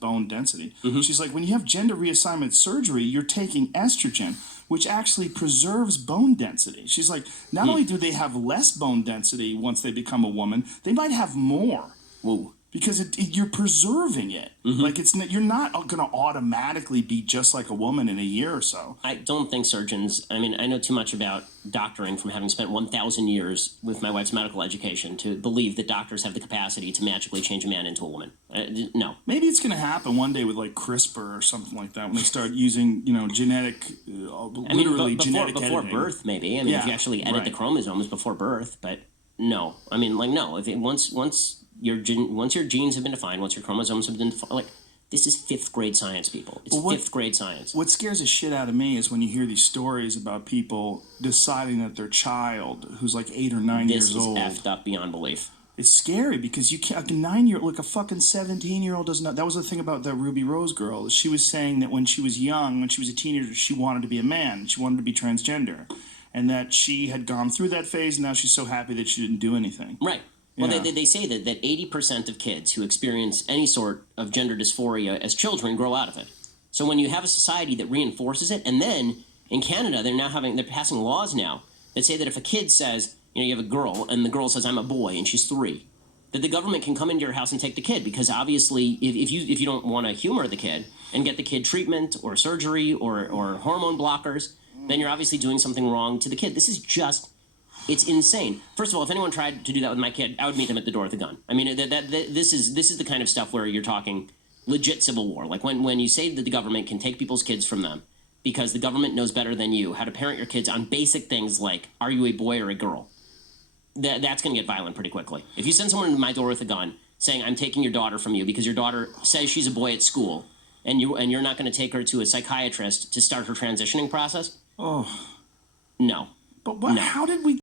bone density. She's like, when you have gender reassignment surgery, you're taking estrogen, which actually preserves bone density. She's like, not only do they have less bone density once they become a woman, they might have more. Whoa. Because you're preserving it. Like, you're not going to automatically be just like a woman in a year or so. I don't think surgeons, I mean, I know too much about doctoring from having spent 1,000 years with my wife's medical education to believe that doctors have the capacity to magically change a man into a woman. No. Maybe it's going to happen one day with like CRISPR or something like that when they start using, genetic, literally genetic before editing. birth, maybe. I mean, if you actually edit the chromosomes before birth, but no. I mean, like, no. If once your genes have been defined, once your chromosomes have been defined, like, this is 5th grade science, people. It's 5th grade science. What scares the shit out of me is when you hear these stories about people deciding that their child, who's like 8 or 9 years old, this is effed up beyond belief. It's scary because you can't, like a 9-year-old, like a fucking 17-year-old doesn't know. That was the thing about that Ruby Rose girl. She was saying that when she was young, when she was a teenager, she wanted to be a man. She wanted to be transgender. And that she had gone through that phase, and now she's so happy that she didn't do anything. Right. Well, they say that 80% of kids who experience any sort of gender dysphoria as children grow out of it. So when you have a society that reinforces it, and then in Canada, they're passing laws now that say that if a kid says, you have a girl, and the girl says, I'm a boy, and she's 3, that the government can come into your house and take the kid, because obviously if you don't want to humor the kid and get the kid treatment or surgery or hormone blockers, then you're obviously doing something wrong to the kid. This is just... It's insane. First of all, if anyone tried to do that with my kid, I would meet them at the door with a gun. I mean, this is the kind of stuff where you're talking legit civil war. Like when you say that the government can take people's kids from them because the government knows better than you how to parent your kids on basic things like, are you a boy or a girl? That's going to get violent pretty quickly. If you send someone to my door with a gun saying, I'm taking your daughter from you because your daughter says she's a boy at school, and you're not going to take her to a psychiatrist to start her transitioning process, no. But how did we